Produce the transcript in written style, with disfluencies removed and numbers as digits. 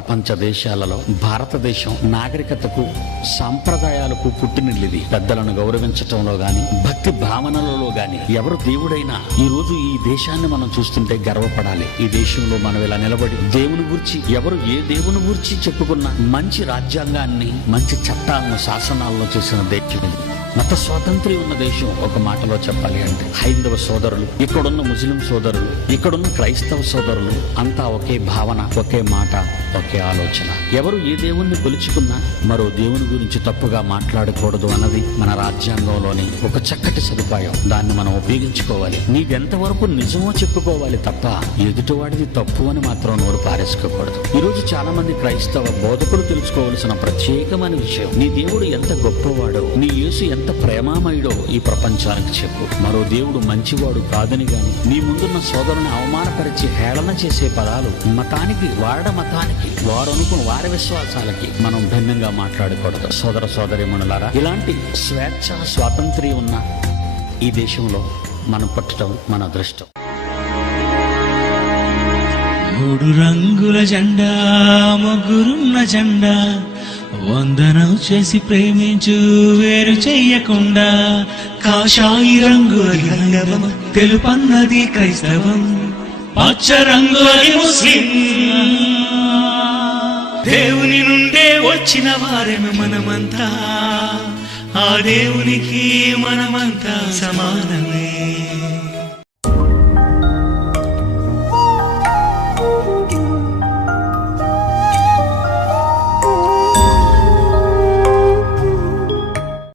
ప్రపంచ దేశాలలో భారతదేశం నాగరికతకు సాంప్రదాయాలకు పుట్టినిల్లిది. పెద్దలను గౌరవించటంలో గాని, భక్తి భావనలలో గాని ఎవరు దేవుడైనా ఈ రోజు ఈ దేశాన్ని మనం చూస్తుంటే గర్వపడాలి. ఈ దేశంలో మనం ఇలా నిలబడి దేవుని గురించి ఎవరు ఏ దేవుని గురించి చెప్పుకున్నా మంచి రాజ్యాంగాన్ని, మంచి చట్టాలను, శాసనాలను చేసిన దేశం ఇది. మత స్వాతంత్ర్యం ఉన్న దేశం. ఒక మాటలో చెప్పాలి అంటే హైందవ సోదరులు, ఇక్కడున్న ముస్లిం సోదరులు, ఇక్కడున్న క్రైస్తవ సోదరులు అంతా ఒకే భావన, ఒకే మాట, ఒకే ఆలోచన. ఎవరు ఏ దేవుణ్ణి కొలుచుకున్నా మరో దేవుని గురించి తప్పుగా మాట్లాడకూడదు అన్నది మన రాజ్యాంగంలోని ఒక చక్కటి సదుపాయం. దాన్ని మనం ఉపయోగించుకోవాలి. నీదెంతవరకు నిజమో చెప్పుకోవాలి తప్ప ఎదుటివాడిది తప్పు అని మాత్రం నోరు పారేసుకోకూడదు. ఈ రోజు చాలా మంది క్రైస్తవ బోధకులు తెలుసుకోవాల్సిన ప్రత్యేకమైన విషయం, నీ దేవుడు ఎంత గొప్పవాడో, నీ యేసు ఎంత ప్రేమామయుడో ఈ ప్రపంచానికి చెప్పు. మరో దేవుడు మంచివాడు కాదని గాని, నీ ముందున్న సోదరుని అవమానపరిచి హేళన చేసే పదాలు మతానికి, వారు అనుకున్న వారి విశ్వాసాలకి మనం భిన్నంగా మాట్లాడకూడదు. సోదర సోదరీమణులారా, ఇలాంటి స్వేచ్ఛ, స్వాతంత్ర్యం ఉన్న ఈ దేశంలో మనం పుట్టడం మన అదృష్టం. 3 రంగుల జెండా, ముగ్గురున్న జెండా, వందనం చేసి ప్రేమించు వేరు చెయ్యకుండా. కాషాయి రంగు హైందవం, తెలుపన్నది క్రైస్తవం, పచ్చ రంగు అది ముస్లిం. దేవుని నుండే వచ్చిన వారెను మనమంతా, ఆ దేవునికి మనమంతా సమానమే.